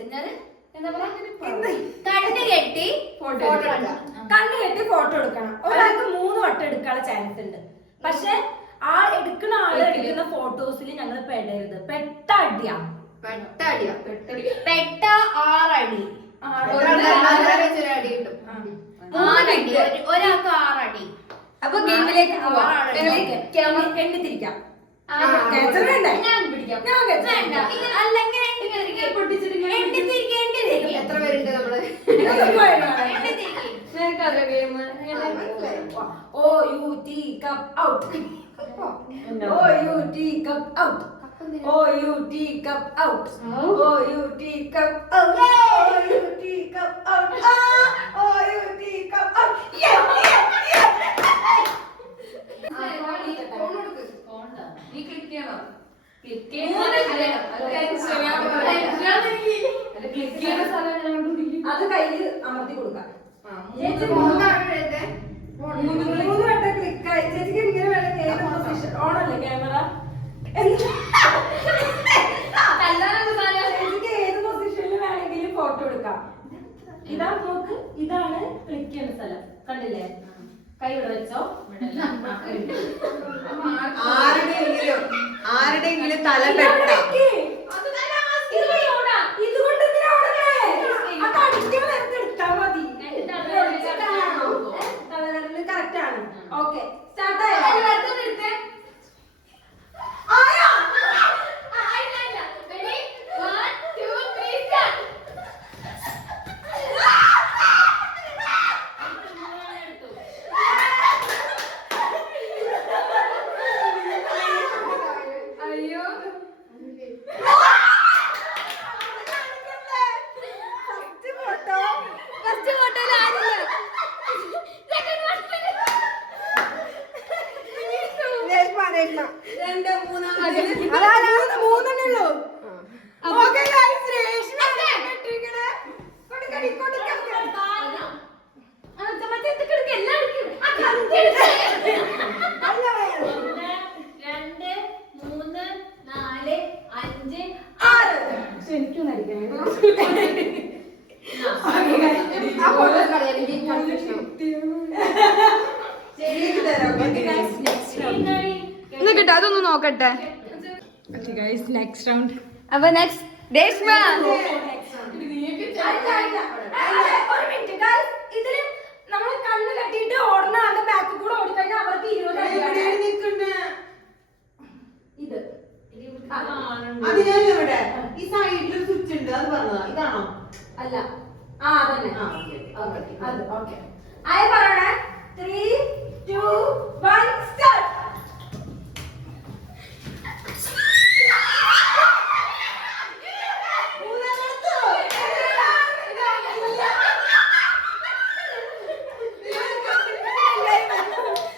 വെച്ചാൽ എന്താ പറയാ, കണ്ണ് കെട്ടി ഫോട്ടോ എടുക്കണം. ഒരാൾക്ക് 3 വട്ടം എടുക്കാനുള്ള ചാൻസ് ഉണ്ട്. പക്ഷെ ആ എടുക്കുന്ന ആള് എടുക്കുന്ന ഫോട്ടോസിൽ ഞങ്ങൾ പെടരുത്. പെട്ട 6 അടി, ഒരാൾക്ക് 6 അടി. അപ്പൊ ഗെയിമിലേക്ക് എണ്ണിത്തിരിക്കാം. എത്ര പേരുണ്ട് നമ്മള്? OUT cup out. OUT cup out. OUT cup out. OUT cup out. OUT cup out. OUT cup out. നീ ക്ലിക്ക് ചെയ്യണം. അത് കയ്യിൽ അമർത്തി കൊടുക്കാം. 3 വട്ടം ക്ലിക്കായി. ചേച്ചിക്ക് ഇങ്ങനെ വേണമെങ്കിൽ ഏത് പൊസിഷൻ ഓണല്ലേ ക്യാമറ? ചേച്ചിക്ക് ഏത് പൊസിഷനിൽ വേണമെങ്കിലും ഫോട്ടോ എടുക്കാം. ഇതാ നോക്ക്, ഇതാണ് ക്ലിക്ക് ചെയ്യുന്ന സ്ഥലം. കണ്ടില്ലേ? കൈ ഇവിടെ വെച്ചോ. ആരുടെയെങ്കിലും തല പെട്ടാ കറക്റ്റ് ആണ്. ഓക്കെ, സ്റ്റാർട്ട് ആയോ? അതൊന്ന് നോക്കട്ടെ. Next round. അപ്പൊ നെക്സ്റ്റ് രേഷ്മ. ഇതില് നമ്മള് കണ്ണ് കെട്ടിയിട്ട് ഓടുന്ന ആളുടെ ബാക്കിൽ കൂടെ ഓടിക്കഴിഞ്ഞാൽ അവർക്ക് 20 ഇത് അതിനെവിടെ ഈ സൈഡിൽ സ്വിച്ച് ഉണ്ട്, അത് പറഞ്ഞതാ. ഇതാണോ? അല്ല, അതന്നെ. അത് ഓക്കെ. ആയ പറയണേ. 3, 2, 1 സ്റ്റാർട്ട്.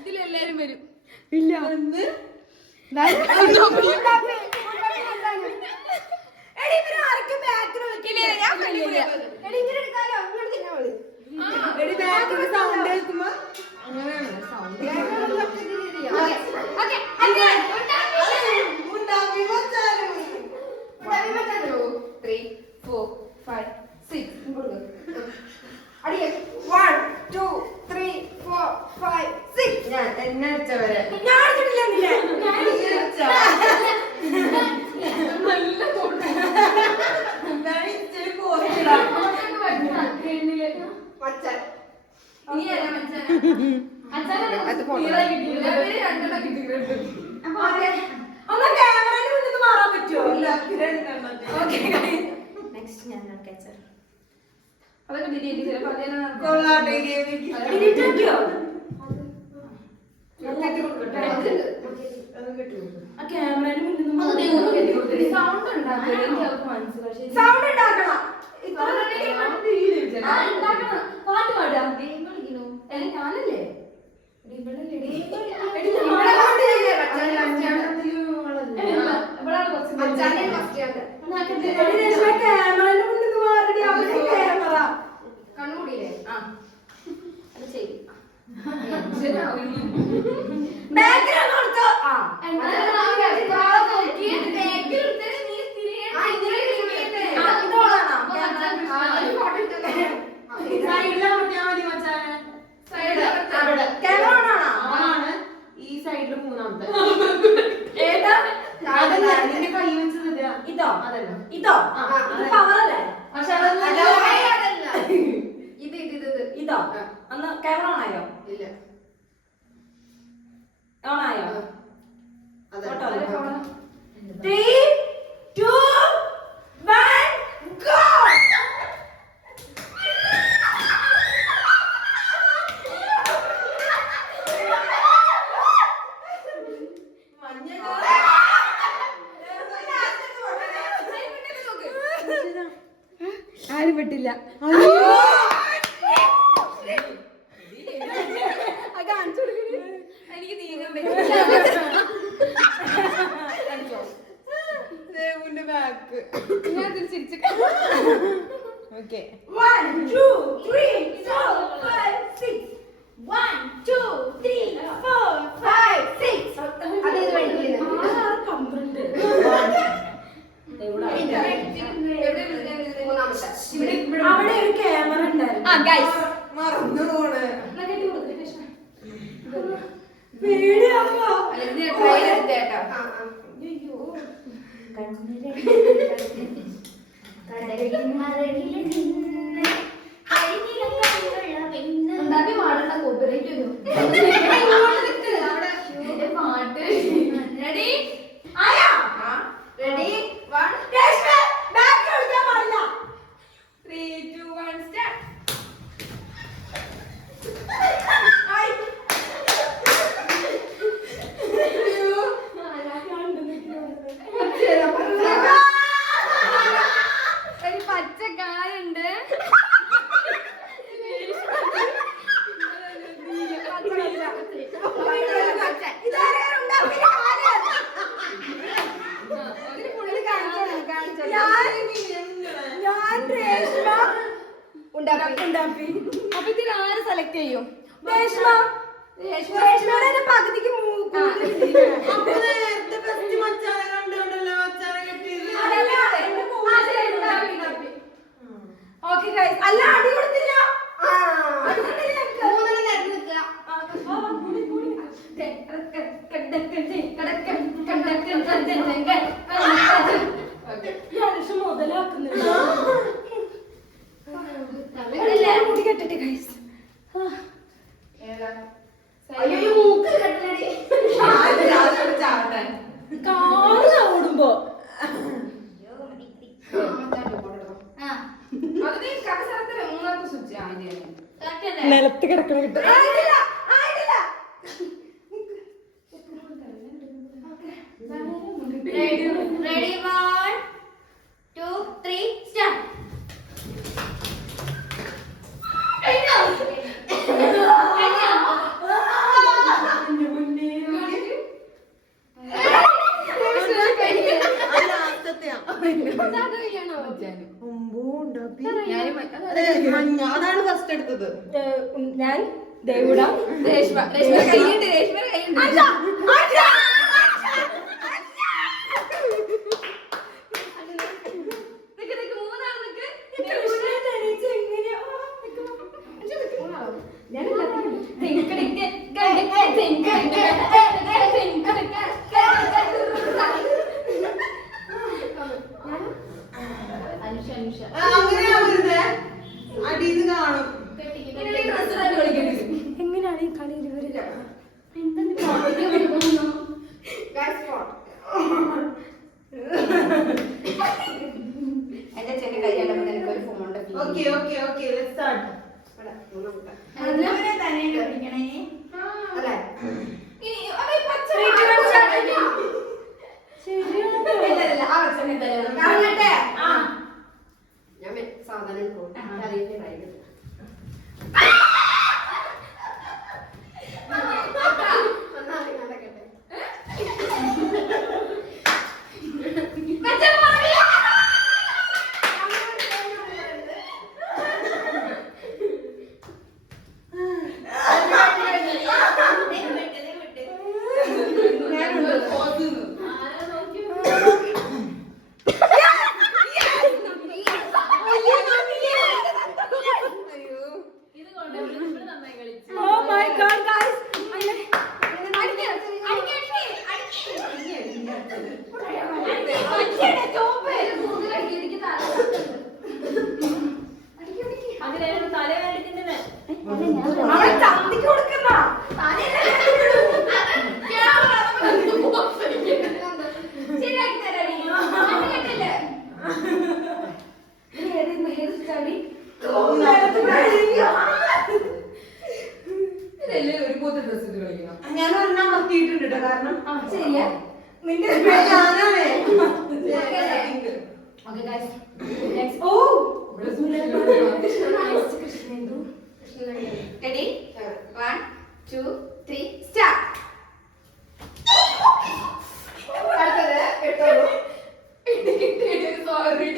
ഇതിലെല്ലാരും വരും. ഇല്ല സൗണ്ട് കേൾക്കുമ്പോ എന്നെ അടിച്ചവരെ മാറാൻ പറ്റുമോ? നെക്സ്റ്റ് ഞാൻ ക്യാച്ചർ. അതൊക്കെ ഡിലീറ്റ് ചിലപ്പോ ക്യാമറയിൽ സൗണ്ട് ഉണ്ടാക്കണം. സൗണ്ട് ഉണ്ടാക്കണം. പാട്ട് പാടാം. ഞാനല്ലേ ക്യാമറയിൽ മുന്നിൽ മാറടി. അവിടെ ക്യാമറ കണ്ണൂടിയില്ലേ? അത് ചെയ്യും. ബാക്കിലാണ് കൊടുത്തോ? ഇതോളാണോ? നിന്റെ കൈ വെച്ചത് ഇതാ. ഇതോ അതല്ല. ഇതോ ഇത് പവറല്ലേ? പക്ഷെ അതല്ല. ഇതോ ഒന്ന് ക്യാമറ ഓൺ ആയോ? ഇല്ല ഓൺ ആയോ? അതല്ല. Photo 3 2 1 go. ആരും പെട്ടില്ല. എനിക്ക് നീങ്ങാൻ പറ്റില്ല. ദേവുന്റെ ബാക്ക്. ഞാൻ ചിരിച്ചു. ഓക്കെ 1 2 3 4 5 6 1 2 3 4 5 6 അത് ഇത് കഴിക്കില്ല. കമ്പണ്ട് മൂന്നാമത്തെ അവിടെ ഒരു ക്യാമറ ഉണ്ടായിരുന്നു. ആ ഗൈസ് മറന്നു പോണ്. പേടിയാവുക. അല്ലെങ്കിൽ ട്രൈ എടുത്തേട്ടോ. ഉണ്ടാക്കി പാടേണ്ട കോപ്പറേറ്റ് വരും. പാട്ട് റെഡി ആയാ? റെഡി 1 രേഷ്മ, back കളിക്കാൻ പാടില്ല. 3 2 1 സ്റ്റാർട്ട്. ആയി. ഒരു പച്ച കായുണ്ട്. ഇതാരാ ഉണ്ടാക്കിയ ആരാ? ഞാൻ രേഷ്മ ഉണ്ടാക്കി. അപ്പൊ ഇതിൽ ആര് സെലക്ട് ചെയ്യും? രേഷ്മ രേഷ്മയുടെ പകുതിക്ക് അപ്പൊ നേരത്തെ ബെസ്റ്റ് മച്ചാനെ കണ്ടോണ്ടല്ലോ മച്ചാനെ കെട്ടിയത്. Okay guys. അല്ല അടി കൊടുത്തില്ല. മൂന്നെണ്ണം നേരത്തെ നിൽക്കുക. മുതലാക്കുന്നില്ല. എല്ലാരും കൂടി കെട്ടിട്ട് ഗൈസ്. അയ്യോ മൂക്ക് കെട്ടലടി. ചാവട്ടെ. കാറ് ഓടുമ്പോ അത് നീ കടസ്ഥലത്തിലെ മൂന്നാമത്തെ സ്വിച്ച് ആദ്യം. നിലത്ത് കിടക്കണ കിട്ടും. Ready 1 2 3 start. അതാണ് ഫസ്റ്റ് എടുത്തത്. ഞാൻ ദേവുട രേഷ്മ കൈയുണ്ട്. രേഷ്മ കൈയുണ്ട്. അങ്ങനെയാ വരുന്നേ. അടിയിൽ കാണും. എങ്ങനെയാണ് ഈ കളി ഇവര് ഗൈസ് ഫോൺ. എന്റെ ചെറിയ കൈ കണ്ടപ്പോൾ നിനക്ക് ഒരു ഫോണിന്റെ ഓക്കെ ലെറ്റ്സ് സ്റ്റാർട്ട്. അല്ലേ കറങ്ങട്ടെ. ഞാൻ സാധാരണ റൈഡ് നടക്കട്ടെ. ആ ശരിയാ നിന്റെ ഞാനാണേ ഓക്കെ ഗൈസ് നെക്സ്റ്റ് ഓ കൃഷ്ണേന്ദു റെഡി 1 2 3 സ്റ്റാർട്ട് അടുത്തത് എടുത്തോളൂ സോറി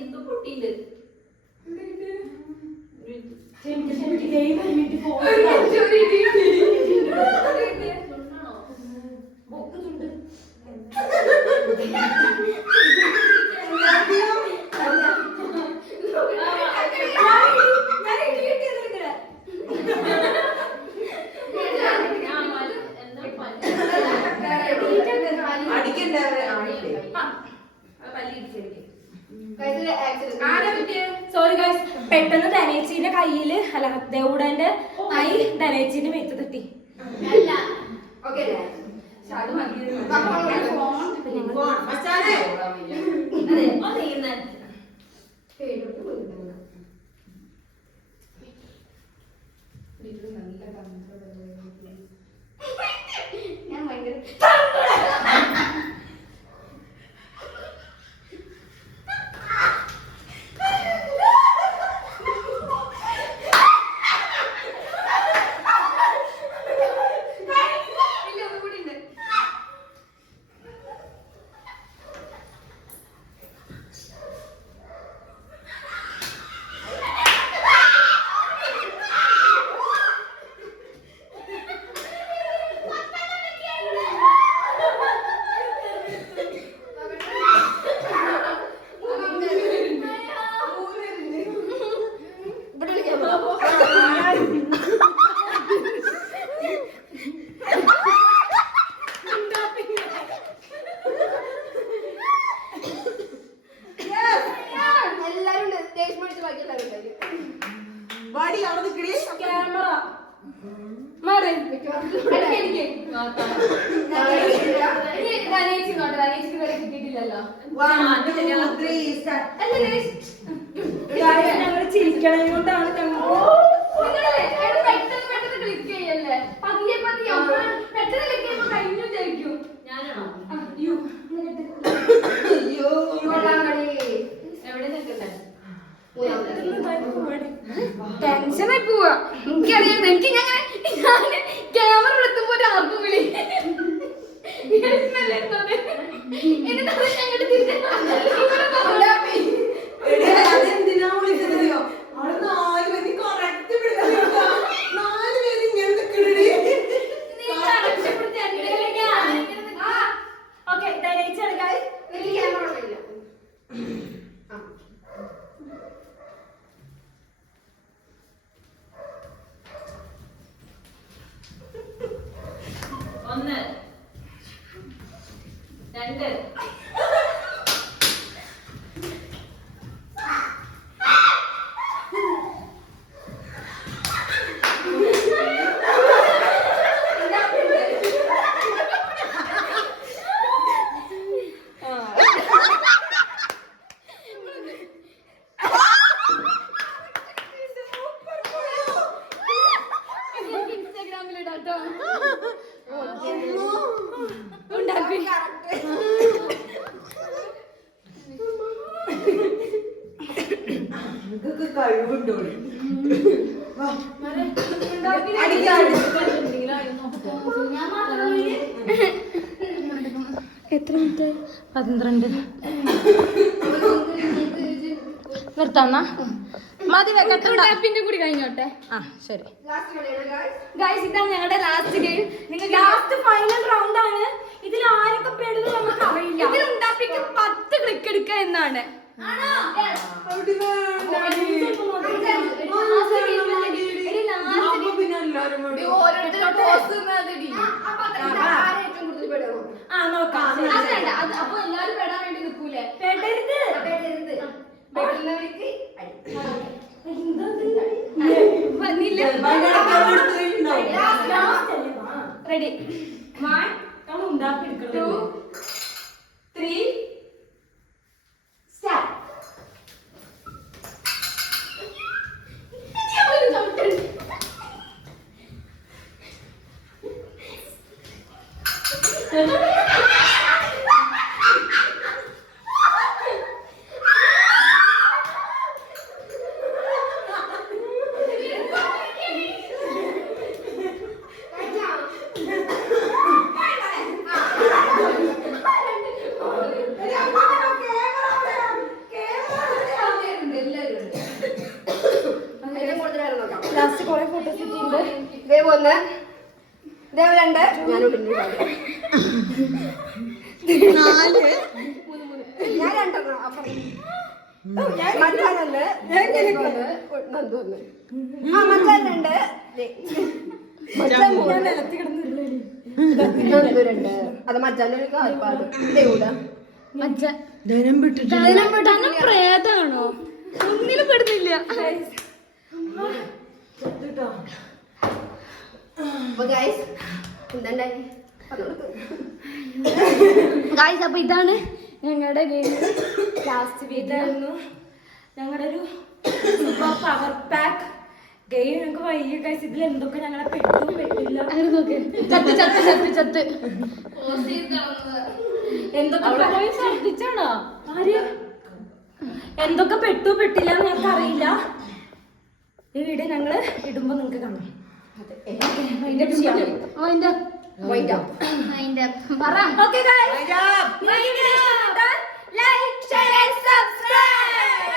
എന്തോ പൊട്ടിയില്ല ക്ഷമിക്ക് ദൈവം വീട്ടിൽ സോറി ഗൈസ് പെട്ടെന്ന് ധനേച്ചിന്റെ കയ്യില് അല്ല ദേവുടന്റെ കൈ ധനേച്ചിന്റെ മേത്ത് തട്ടി ഓക്കെ അത് മതി മച്ചാനെ അതെ അത് ചെയ്യുന്ന ഞാൻ ഭയങ്കര വാടി അവിടെ നിൽക്കണേ ക്യാമറ മാറി ഞങ്ങൾ ചിരിക്കണത് കൊണ്ടാണ് ടെൻഷനായി പോവാ എനിക്കറിയാം എനിക്ക് ഞാൻ ക്യാമറ എടുത്തുമ്പോ ഒരു ആർക്കും വിളി അതെന്തിനാ വിളിച്ചതറിയോ അവിടെ 4 പേര് കറക്റ്റ് വിളിച്ചോ 4 പേര് ഇങ്ങനെ നിൽക്കണേ ഓക്കെ ധനേച്ചെടുക്കാൻ എനിക്ക് ക്യാമറ ഇല്ല ഒന്ന് രണ്ട് ഇൻസ്റ്റാഗ്രാമിലിടാട്ടോ ഇതൊക്കെ കഴിവുണ്ടോ എത്ര മിനിറ്റ് 12 നിർത്താന്നാ മതി വെക്കട്ടെ കൂടി കഴിഞ്ഞോട്ടെ ആ ശരി ഗൈസ് ഇതാണ് ഞങ്ങളുടെ ലാസ്റ്റ് ഗെയിം നിങ്ങൾ ലാസ്റ്റ് ഫൈനൽ റൗണ്ട് ആണ് ഇതിൽ ആരൊക്കെ പെടുന്നത് നമുക്ക് അറിയില്ല ഇതിൽ ഉണ്ടാപ്പിക്ക് 10 ക്ലിക്ക് എടുക്കുക എന്നാണ് ആ നോക്കാം അപ്പൊ എല്ലാരും പെടാൻ വേണ്ടി നിൽക്കൂലേ പെടരുത് റെഡി 1 ഉണ്ടാക്കി 2 3 സ്റ്റാർട്ട് ലാസ്റ്റ് കുറെ ഫോട്ടോസ് കിട്ടിയിട്ടുണ്ട്. ഇതേപോലെ ഇതേപോലെ രണ്ട് ഞാനോട് ഞാൻ രണ്ടെണ്ണം അപ്പൊ മച്ചാനുണ്ട് നന്ദുണ്ട് ആ മച്ചാനുണ്ട് നന്ദുരുണ്ട് അത് മച്ചാൻ്റെ ഒരു കാൽപ്പാട് ഇതേകൂടെ പ്രേതാണോ? ഒന്നിലും പെടുന്നില്ല. ഗായ്സ് അപ്പൊ ഇതാണ് ഞങ്ങളുടെ ഗെയിം. ലാസ്റ്റ് വീഡിയോ ഞങ്ങളുടെ ഒരു സൂപ്പർ പവർ പാക്ക് ഗെയിം. ഞങ്ങൾക്ക് വയ്യ ഗൈസ്. ഇതിൽ എന്തൊക്കെ ഞങ്ങളെ പെട്ടില്ല എന്തൊക്കെ ശ്രദ്ധിച്ചാണോ ആര് എന്തൊക്കെ പെട്ടില്ല എന്ന് ഞങ്ങൾക്ക് അറിയില്ല. ഈ വീഡിയോ ഞങ്ങള് ഇടുമ്പോ നിങ്ങക്ക് കാണാം. Like share subscribe